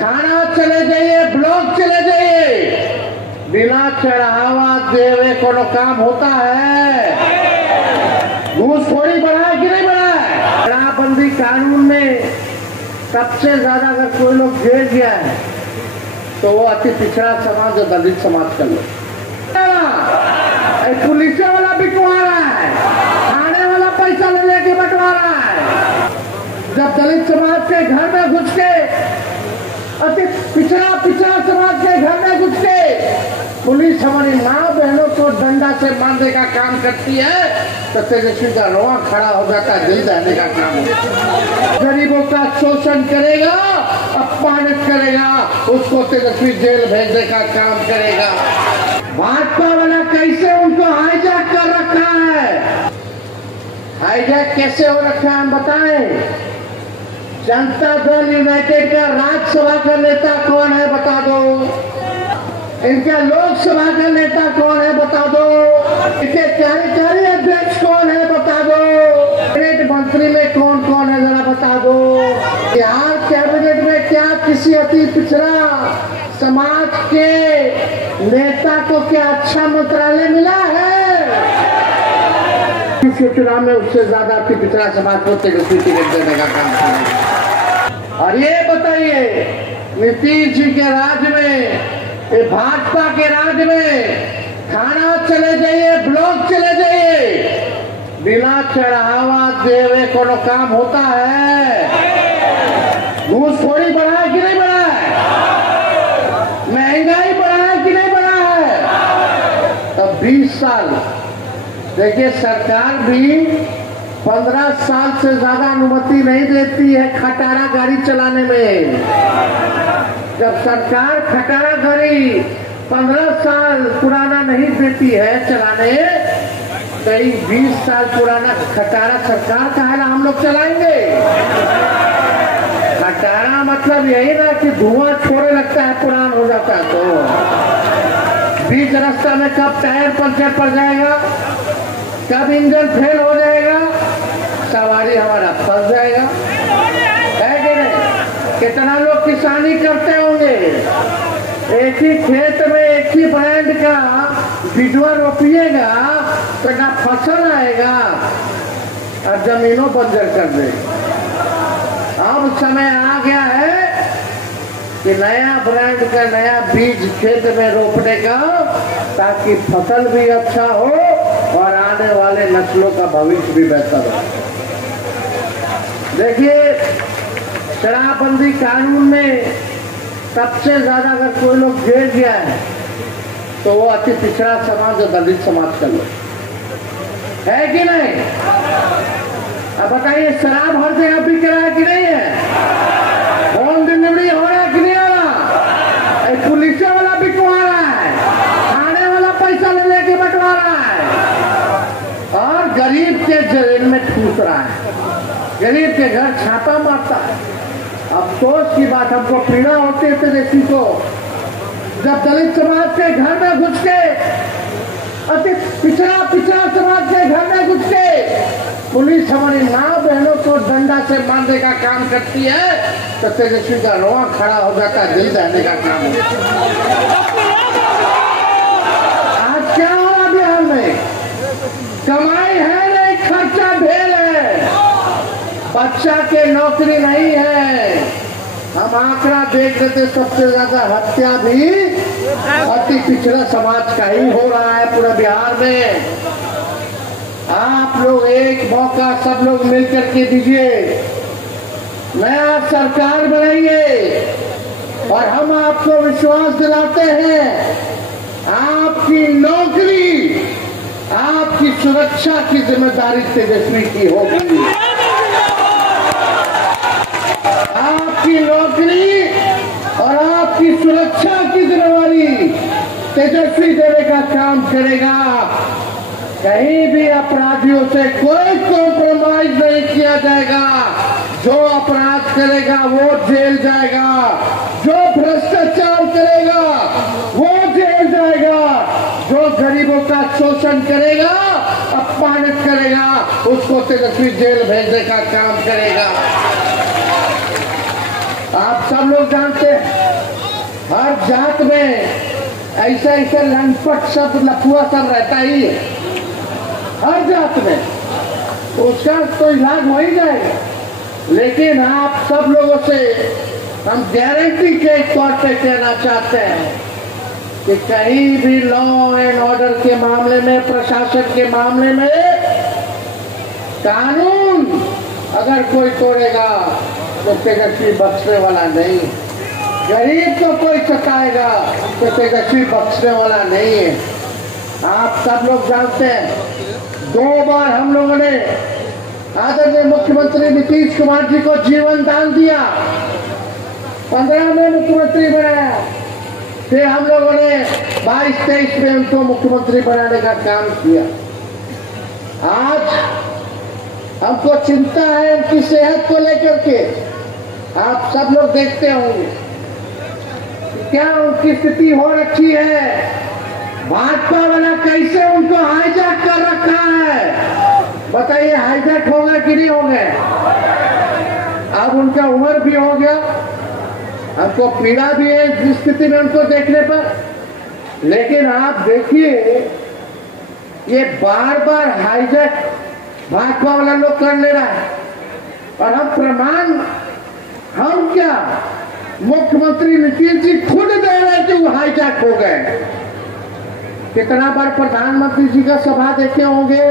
थाना चले जाइए, ब्लॉक चले जाइए, बिना चढ़ावा देवे कोनो काम होता है? घूसखोरी बढ़ा है कि नहीं बढ़ा है? शराबबंदी कानून में सबसे ज्यादा अगर कोई लोग जेल गया है तो वो अति पिछड़ा समाज और दलित समाज का लोग। पुलिस वाला बिकवा रहा है, थाने वाला पैसा ले लेके बंटवा रहा है। जब दलित समाज के घर में घुस के, अति पिछड़ा समाज के घर में घुस के पुलिस हमारी माँ बहनों को डंडा से मारने का काम करती है तो तेजस्वी का रोआ खड़ा हो जाता है, दिल दहने का काम है। गरीबों का शोषण करेगा, अपमानित करेगा, उसको तेजस्वी जेल भेजने का काम करेगा। भाजपा वाला कैसे उनको हाईजैक कर रखा है? हाईजैक कैसे हो रखा है हम बताएं? जनता दल यूनाइटेड का राज्यसभा का नेता कौन है बता दो, इनका लोकसभा का नेता कौन है बता दो, इनके कार्यकारी अध्यक्ष कौन है बता दो, कैबिनेट मंत्री में कौन कौन है जरा बता दो। बिहार कैबिनेट में क्या किसी अति पिछड़ा समाज के नेता को क्या अच्छा मंत्रालय मिला है? चुनाव में उससे ज्यादा अति पिछड़ा समाज को तेजस्वी टिकट देने का काम किया। और ये बताइए, नीतीश जी के राज में, भाजपा के राज में थाना चले जाइए, ब्लॉक चले जाइए, बिना चढ़ावा देवे कोनो काम होता है? घूसखोरी बढ़ा है कि नहीं बढ़ा है? महंगाई बढ़ा है कि नहीं बढ़ा है? तब 20 साल देखिए, सरकार भी 15 साल से ज्यादा अनुमति नहीं देती है खटारा गाड़ी चलाने में। जब सरकार खटारा गाड़ी 15 साल पुराना नहीं देती है चलाने, कई 20 साल पुराना खटारा सरकार का है ना हम लोग चलाएंगे। खटारा मतलब यही ना कि धुआं छोड़ने लगता है, पुराना हो जाता है तो बीच रास्ता में कब टायर पंचर पड़ जाएगा, कब इंजन फेल हो जाएगा, सवारी हमारा फंस जाएगा, है कि नहीं? कितना लोग किसानी करते होंगे, एक ही खेत में एक ही ब्रांड का बिजवा रोपिएगा तो ना फसल आएगा और जमीनों बंजर कर देगा। अब समय आ गया है कि नया ब्रांड का नया बीज खेत में रोपने का, ताकि फसल भी अच्छा हो और आने वाले नस्लों का भविष्य भी बेहतर हो। देखिए, शराबबंदी कानून में सबसे ज्यादा अगर कोई लोग जेल गया है तो वो अति पिछड़ा समाज और दलित समाज का लोग, है कि नहीं? अब बताइए, शराब हर जगह बिक रहा है कि नहीं है? होम डिलीवरी हो रहा है कि नहीं हो रहा? पुलिस वाला बिकवा रहा है, थाने वाला पैसा ले लेके बंटवा रहा है और गरीब के जेल में ठूस रहा है, गरीब के घर छापा मारता है। अफसोस की बात, हमको पीड़ा होती है तेजस्वी को, जब दलित समाज के घर में घुस के, अति पिछड़ा समाज के घर में घुस के पुलिस हमारी माँ बहनों को डंडा से मारने का काम करती है तो तेजस्वी का रोआ खड़ा हो जाता है, दिल दहने का काम होता है। आज क्या हो रहा बिहार में? कमाई है नहीं, खर्चा ढेर है, बच्चा के नौकरी नहीं है। हम आंकड़ा देख रहे थे, सबसे ज्यादा हत्या भी अति पिछड़ा समाज का ही हो रहा है पूरे बिहार में। आप लोग एक मौका सब लोग मिलकर के दीजिए, नया सरकार बनाइए और हम आपको विश्वास दिलाते हैं, आपकी नौकरी, आपकी सुरक्षा की जिम्मेदारी तेजस्वी की होगी। आपकी नौकरी और आपकी सुरक्षा की जिम्मेदारी तेजस्वी देने का काम करेगा। कहीं भी अपराधियों से कोई कॉम्प्रोमाइज नहीं किया जाएगा। जो अपराध करेगा वो जेल जाएगा, जो भ्रष्टाचार करेगा वो जेल जाएगा, जो गरीबों का शोषण करेगा, अपमानित करेगा, उसको तेजस्वी जेल भेजने का काम करेगा। आप सब लोग जानते हैं हर जात में ऐसा ऐसा लंपट सब लफुआ सब रहता ही है, हर जात में, तो उसका तो इलाज हो ही जाएगा। लेकिन आप सब लोगों से हम गारंटी के तौर पे कहना चाहते हैं कि कहीं भी लॉ एंड ऑर्डर के मामले में, प्रशासन के मामले में कानून अगर कोई तोड़ेगा तो तेजस्वी बख्शने वाला नहीं। गरीब को कोई सताएगा तो तेजस्वी बख्शने वाला नहीं है। आप सब लोग जानते हैं 2 बार हम लोगों ने आदरणीय मुख्यमंत्री नीतीश कुमार जी को जीवन दान दिया, 15 में मुख्यमंत्री बनाया, फिर हम लोगों ने 22-23 में उनको मुख्यमंत्री बनाने का काम किया। आज हमको चिंता है उनकी सेहत को लेकर के। आप सब लोग देखते होंगे क्या उनकी स्थिति हो रखी है, भाजपा वाला कैसे उनको हाईजैक कर रखा है। बताइए हाईजैक होगा कि नहीं होगा? अब उनका उम्र भी हो गया, हमको पीड़ा भी है इस स्थिति में उनको देखने पर। लेकिन आप देखिए ये बार बार हाईजैक भाजपा वाला लोग कर ले रहा है, और हम प्रमाण, हम क्या मुख्यमंत्री नीतीश जी खुद दे रहे थे वो हाईजैक हो गए। कितना बार प्रधानमंत्री जी का सभा देखे होंगे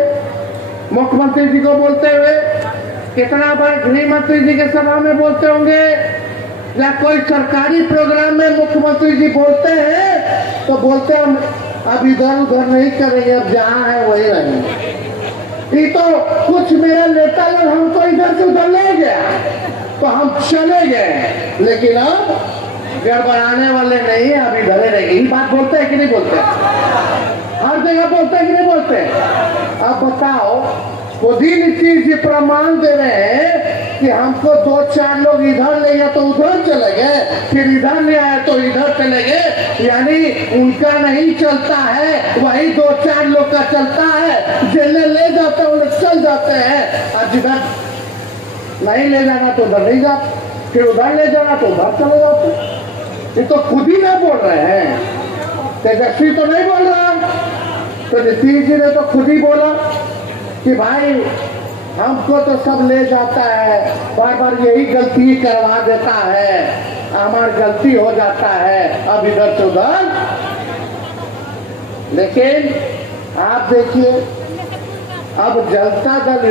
मुख्यमंत्री जी को बोलते हुए, कितना बार गृह मंत्री जी के सभा में बोलते होंगे, या कोई सरकारी प्रोग्राम में मुख्यमंत्री जी बोलते हैं तो बोलते हम अब इधर उधर नहीं करेंगे, अब जहां है वही रहेंगे। ये तो कुछ मेरा नेता लोग हमको इधर से उधर ले गया तो हम चले गए, लेकिन अब गड़बड़ाने वाले नहीं है, अब इधर ही रहेंगे। ये बात बोलते हैं कि नहीं बोलते? हर जगह बोलते हैं कि नहीं बोलते? अब बताओ, खुद ही नीतीश जी प्रमाण दे रहे हैं कि हमको 2-4 लोग इधर ले गए तो उधर चले गए, फिर इधर ले आए तो इधर चले गए। यानी उनका नहीं चलता है, वही 2-4 लोग का चलता है। जिन्हें ले जाते हैं उन्हें चल जाते हैं, और जिधर नहीं ले जाना तो उधर नहीं जाते, फिर उधर ले जाना तो उधर चले जाते। ये तो खुद ही ना बोल रहे हैं, तेजस्वी तो नहीं बोल रहा, तो नीतीश जी ने तो खुद ही बोला कि भाई हमको तो सब ले जाता है, बार बार यही गलती करवा देता है, हमारी गलती हो जाता है, अब इधर से उधर। लेकिन आप देखिए अब जनता दल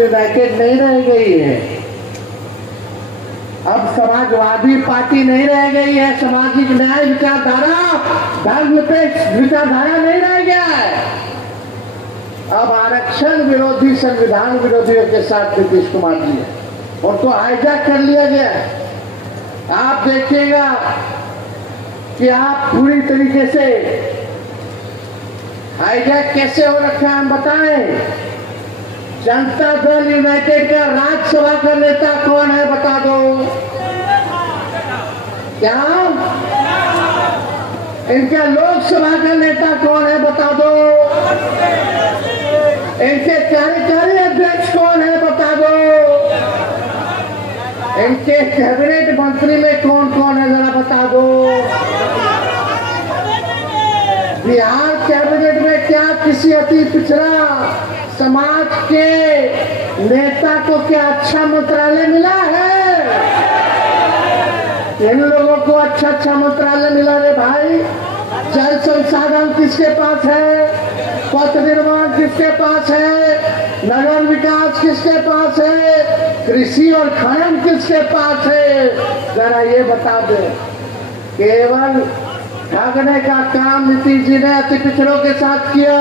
यूनाइटेड नहीं रह गई है, अब समाजवादी पार्टी नहीं रह गई है, सामाजिक न्याय विचारधारा, धर्मनिरपेक्ष विचारधारा नहीं रह गया है। अब आरक्षण विरोधी, संविधान विरोधियों के साथ नीतीश कुमार जी है, उनको हाईजैक कर लिया गया। आप देखिएगा कि आप पूरी तरीके से हाईजैक कैसे हो रखा है, हम बताएं। जनता दल यूनाइटेड का राज्यसभा का नेता कौन है बता दो? क्या इनका लोकसभा का नेता कौन है बता दो? इनके कार्यकारी अध्यक्ष कौन है बता दो? इनके कैबिनेट मंत्री में कौन कौन है जरा बता दो? बिहार कैबिनेट में क्या किसी अति पिछड़ा समाज के नेता को क्या अच्छा मंत्रालय मिला है? इन लोगों को अच्छा मंत्रालय मिला रे भाई। जल संसाधन किसके पास है? पथ निर्माण किसके पास है? नगर विकास किसके पास है? कृषि और खनन किसके पास है? जरा ये बता दे। केवल ठगने का काम नीतीश जी ने अति पिछड़ों के साथ किया।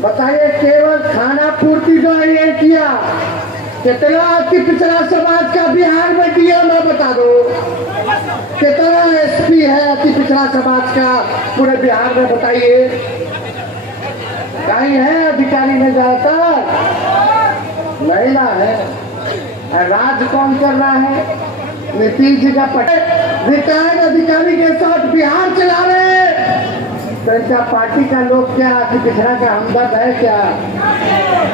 बताइए, केवल खाना पूर्ति जो है ये किया। कितना अति पिछड़ा समाज का बिहार में डीएम है बता दो? कितना एसपी है अति पिछड़ा समाज का पूरे बिहार में बताइए? कहीं है अधिकारी में ज्यादातर महिला है। राज कौन कर रहा है? नीतीश जी का पटेल रिटायर्ड अधिकारी के साथ बिहार चला रहे हैं। तो क्या पार्टी का लोग क्या अति पिछड़ा का हमदर्द है क्या?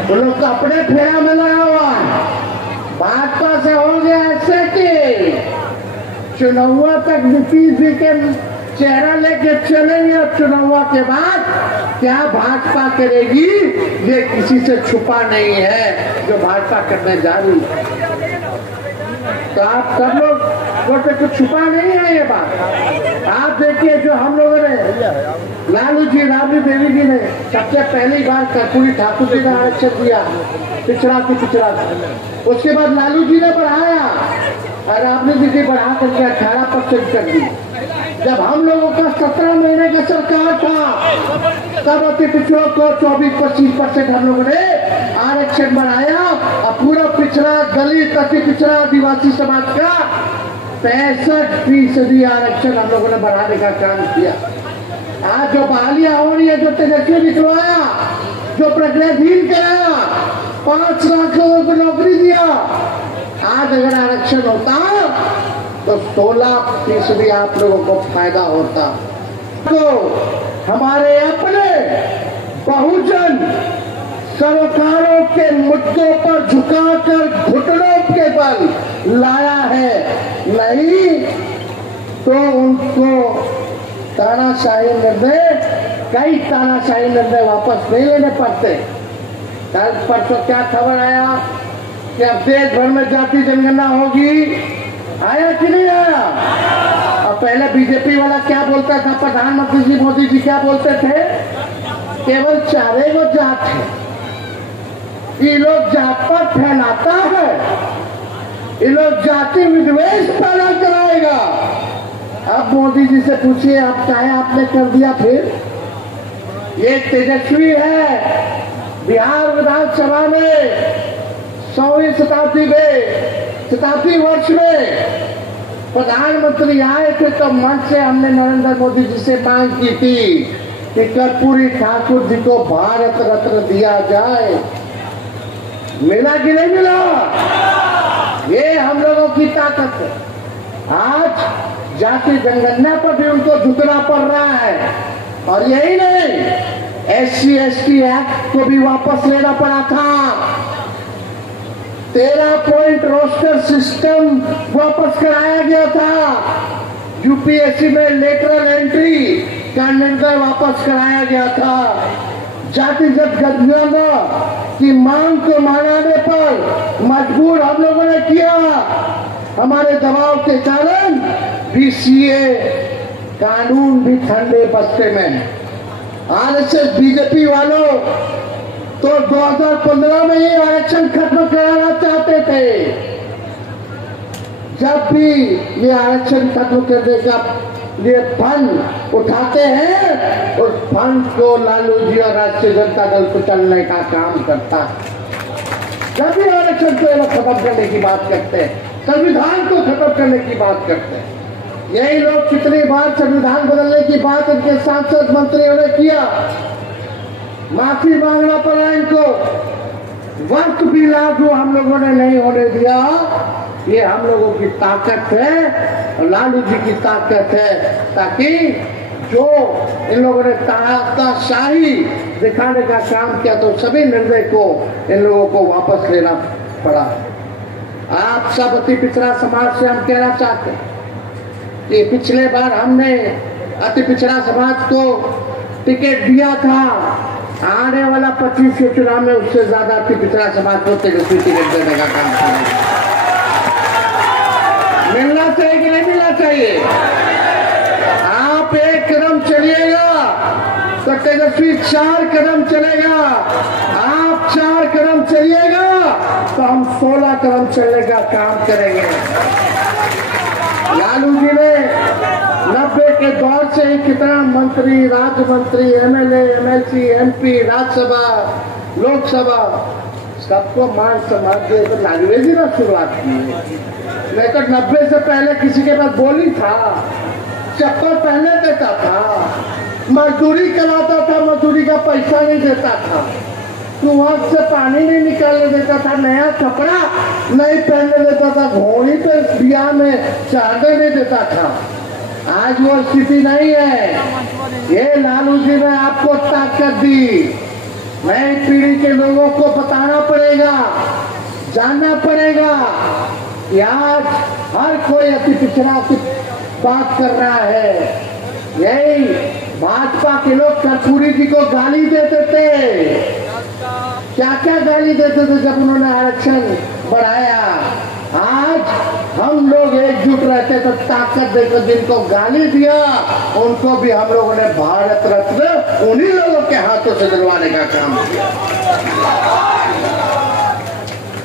वो लोग तो अपने फेरा में लगा हुआ, भाजपा से हो गया ऐसे कि चुनाव तक नीतीश जी के चेहरा लेके चलेंगे और चुनाव के बाद क्या भाजपा करेगी ये किसी से छुपा नहीं है जो भाजपा करने जा रही है। तो आप सब लोग बोलते कुछ छुपा नहीं है ये बात। आप देखिए जो हम लोगों ने लालू जी राबड़ी देवी जी ने सबसे पहली बार कर्पूरी ठाकुर जी ने आरक्षण दिया पिछड़ा की पिछड़ा। उसके बाद लालू जी ने बढ़ाया और राबड़ी जी बढ़ा करके 18% कर दी। जब हम लोगों का 17 महीने का सरकार था तब अति पिछड़ों को 24-25% हम लोगों ने आरक्षण बढ़ाया और पूरा पिछड़ा दलित अति पिछड़ा आदिवासी समाज का 65% आरक्षण हम लोगों ने बढ़ाने का काम किया। आज जो बहालियां हो रही है, जो तेजस्वी निकलवाया, जो प्रज्ञाधीन कराया, 5 लाख लोगों को नौकरी दिया, आज अगर आरक्षण होता तो 16% आप लोगों को फायदा होता। तो हमारे अपने बहुजन सरकारों के मुद्दों पर झुकाकर घुटनों के बल लाया है, नहीं तो उनको तानाशाही निर्णय, कई तानाशाही निर्णय वापस नहीं लेने पड़ते। कल परसों क्या खबर आया कि अब देश भर में जाति जनगणना होगी, आया कि नहीं आया? और पहले बीजेपी वाला क्या बोलता था, प्रधानमंत्री जी मोदी जी क्या बोलते थे, केवल 4 गो जात है, ये लोग जात पर फैलाता है, ये लोग जाति विद्वेष पैदा कराएगा। अब मोदी जी से पूछिए आप चाहे आपने कर दिया फिर। ये तेजस्वी है बिहार विधानसभा में 100वीं शताब्दी वर्ष में प्रधानमंत्री आए थे तो मंच से हमने नरेंद्र मोदी जी से मांग की थी कि कर्पूरी ठाकुर जी को भारत रत्न दिया जाए। मिला कि नहीं मिला? ये हम लोगों की ताकत है। आज जाति जनगणना पर भी उनको झुकना पड़ रहा है। और यही नहीं, SC/ST एक्ट को भी वापस लेना पड़ा था। 13 पॉइंट रोस्टर सिस्टम वापस कराया गया था। UPSC में लेटरल एंट्री का निर्णय वापस कराया गया था। जातिगत गतिविधियों की मांग को मनाने पर मजबूर हम लोगों ने किया। हमारे दबाव के कारण BCA कानून भी ठंडे बस्ते में। RSS बीजेपी वालों तो 2015 में ही आरक्षण खत्म कराना चाहते थे। जब भी ये आरक्षण खत्म करने का ये फंड उठाते हैं, उस फंड को लालू जी और राष्ट्रीय जनता दल को चलने का काम करता है। जब भी आरक्षण को खत्म करने की बात करते हैं, संविधान को खत्म करने की बात करते हैं, यही लोग कितनी बार संविधान बदलने की बात उनके सांसद मंत्रियों ने किया। माफी मांगना पड़ा इनको, वक्त भी लागू हम लोगों ने नहीं होने दिया। ये हम लोगों की ताकत है और लालू जी की ताकत है, ताकि जो इन लोगों ने तानाशाही दिखाने का काम किया तो सभी निर्णय को इन लोगों को वापस लेना पड़ा। आप सब अति पिछड़ा समाज से हम कहना चाहते हैं कि पिछले बार हमने अति पिछड़ा समाज को टिकट दिया था। आने वाला 25 के चुनाव में उससे ज्यादा अति पिछड़ा समाज को तेजस्वी टिकट देने का काम करेंगे। मिलना चाहिए कि नहीं मिलना चाहिए? आप 1 कदम चलिएगा तो तेजस्वी 4 कदम चलेगा। आप 4 कदम चलिएगा तो हम 16 कदम चलने का काम करेंगे। लालू जी ने 90 के दौर से ही कितना मंत्री, राज्य मंत्री, MLA, MLC, MP, Rajya Sabha, Lok Sabha सबको मान सम्मान दिए तो लालू जी ने शुरुआत की। नहीं तो 90 से पहले किसी के पास बोली था, चप्पल पहने देता था, मजदूरी कराता था, मजदूरी का पैसा नहीं देता था, कुआं से पानी नहीं निकालने देता था, नया कपड़ा नहीं पहनने देता था, घोड़ी पे बिया में चढ़ने नहीं देता था। आज वो स्थिति नहीं है। ये लालू जी ने आपको ताकत दी। नई पीढ़ी के लोगों को बताना पड़ेगा, जानना पड़ेगा कि आज हर कोई अति पिछड़ा की बात कर रहा है। यही भाजपा के लोग कर्पूरी जी को गाली देते थे, क्या क्या गाली देते थे जब उन्होंने आरक्षण बढ़ाया। आज हम लोग एकजुट रहते तो ताकत देकर जिनको गाली दिया उनको भी हम लोगों ने भारत रत्न उन्हीं लोगों के हाथों से दिलवाने का काम किया।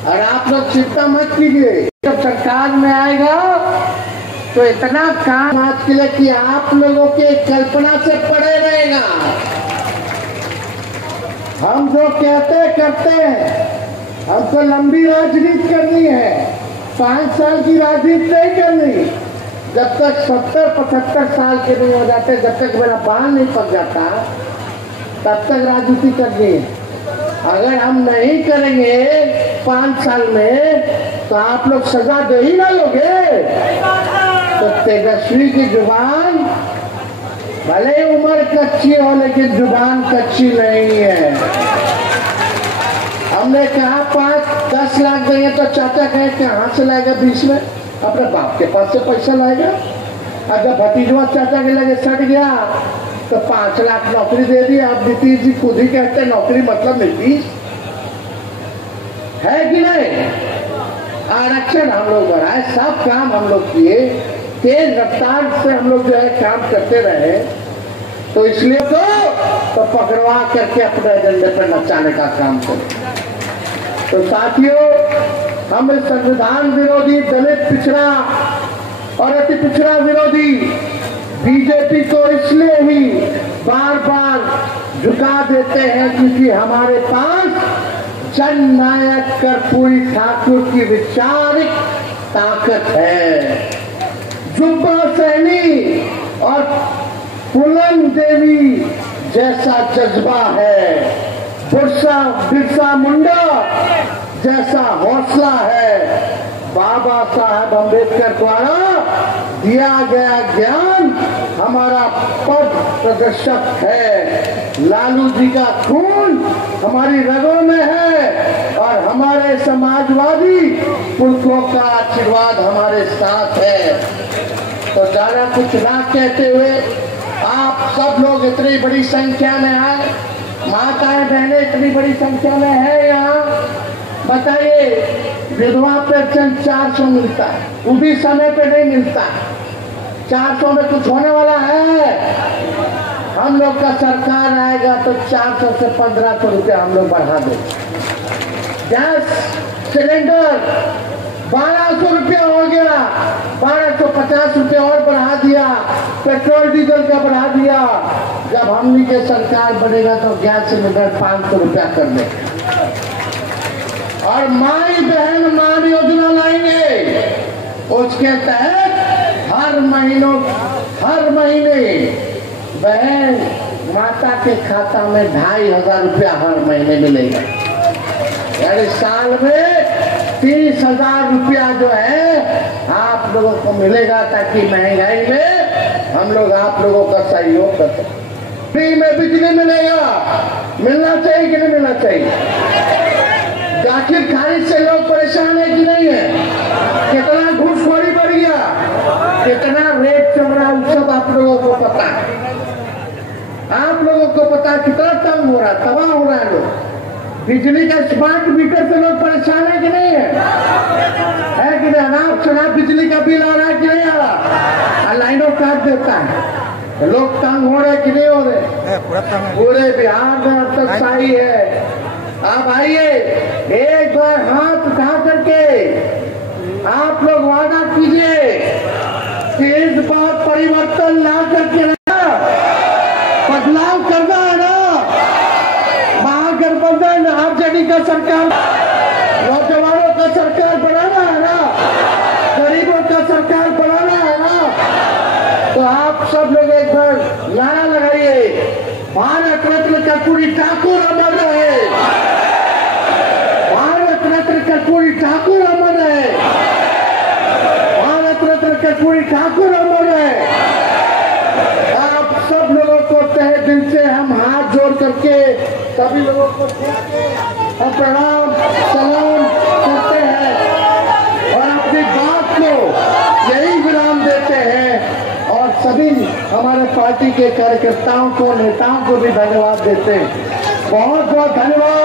और आप लोग चिंता मत कीजिए, जब सरकार में आएगा तो इतना काम आज के लिए कि आप लोगों के कल्पना से परे रहेगा। हम जो कहते करते हैं, हमको लंबी राजनीति करनी है, 5 साल की राजनीति नहीं करनी। जब तक 70-75 साल के नहीं हो जाते, जब तक मेरा बाल नहीं पक जाता, तब तक राजनीति करनी है। अगर हम नहीं करेंगे 5 साल में तो आप लोग सजा दे ही ना लोगे। तो तेजस्वी की जुबान भले उम्र कच्ची हो लेकिन जुबान कच्ची नहीं है। हमने कहा 5-10 लाख देंगे तो चाचा कहे कहाँ से लाएगा 20 में, अपने बाप के पास से पैसा लाएगा। और जब भतीजवा चाचा के लगे सट गया तो 5 लाख नौकरी दे दी। अब नीतीश जी खुद ही कहते नौकरी मतलब नीतीश है कि नहीं। आरक्षण हम लोग बढ़ाए, सब काम हम लोग किए, तेज रफ्तार से हम लोग जो है काम करते रहे। तो इसलिए तो पकड़वा करके अपने एजेंडे पर नचाने का काम करें। तो साथियों, हम संविधान विरोधी, दलित पिछड़ा और अति पिछड़ा विरोधी बीजेपी को इसलिए ही बार बार झुका देते हैं क्योंकि हमारे पास जननायक कर्पूरी ठाकुर की वैचारिक ताकत है। जुब्बा सहनी और पुलन देवी जैसा जज्बा है, बिरसा मुंडा जैसा हौसला है। बाबा साहब अम्बेडकर द्वारा दिया गया ज्ञान हमारा पद प्रदर्शक है। लालू जी का खून हमारी रगों में है और हमारे समाजवादी पुरखों का आशीर्वाद हमारे साथ है। तो ज्यादा कुछ ना कहते हुए आप सब लोग इतनी बड़ी संख्या में आए, माताएं बहनें इतनी बड़ी संख्या में है यहाँ। बताइए, विधवा पेंशन 400 मिलता है, वो भी समय पे नहीं मिलता। 400 में कुछ होने वाला है? हम लोग का सरकार आएगा तो 400 से 1500 रुपया हम लोग बढ़ा दें। गैस सिलेंडर 1200 रुपया हो गया, 1250 रुपया और बढ़ा दिया। पेट्रोल डीजल का बढ़ा दिया। जब हमनी के सरकार बनेगा तो गैस सिलेंडर 500 रुपया कर देगा। और माई बहन मान योजना लाएंगे, उसके तहत हर महीने बहन माता के खाता में 2500 रुपया हर महीने मिलेगा। यानी साल में 30,000 रुपया जो है आप लोगों को मिलेगा, ताकि महंगाई में हम लोग आप लोगों का सहयोग कर सकें। फ्री में बिजली मिलेगा, मिलना चाहिए कि नहीं मिलना चाहिए? आखिर खारिज से लोग परेशान है कि नहीं है? कितना घूसखोरी बढ़ गया, कितना रेट चल रहा है, सब आप लोगों को पता है। आप लोगों को पता है कितना तंग हो रहा है, तबाह हो रहा है लोग। बिजली का स्मार्ट मीटर से लोग परेशान है कि नहीं है कि नहीं? अनाप शनाप बिजली का बिल आ रहा है कि नहीं आ रहा? लाइनों काट देता है, लोग तंग हो रहे कि नहीं हो रहे? पूरे बिहार में अब तक सही है। आप आइए, एक बार हाथ उठा करके आप लोग वादा कीजिए कि इस बार परिवर्तन ला करके बदलाव करना है ना। महागठबंधन आरजेडी का सरकार, नौजवानों का सरकार बनाना है ना, गरीबों का सरकार बनाना है ना। तो आप सब लोग एक बार नारा लगाइए, भारत रत्न कर्पूरी ठाकुर अमर रहे, भारत रत्न कर्पूरी ठाकुर अमर रहे, भारत रत्न कर्पूरी ठाकुर अमर रहे। आप सब लोगों को तहे दिल से हम हाथ जोड़ करके सभी लोगों को हम प्रणाम सलाम करते हैं और अपनी बात को हमारे पार्टी के कार्यकर्ताओं को, नेताओं को भी धन्यवाद देते हैं। बहुत बहुत धन्यवाद।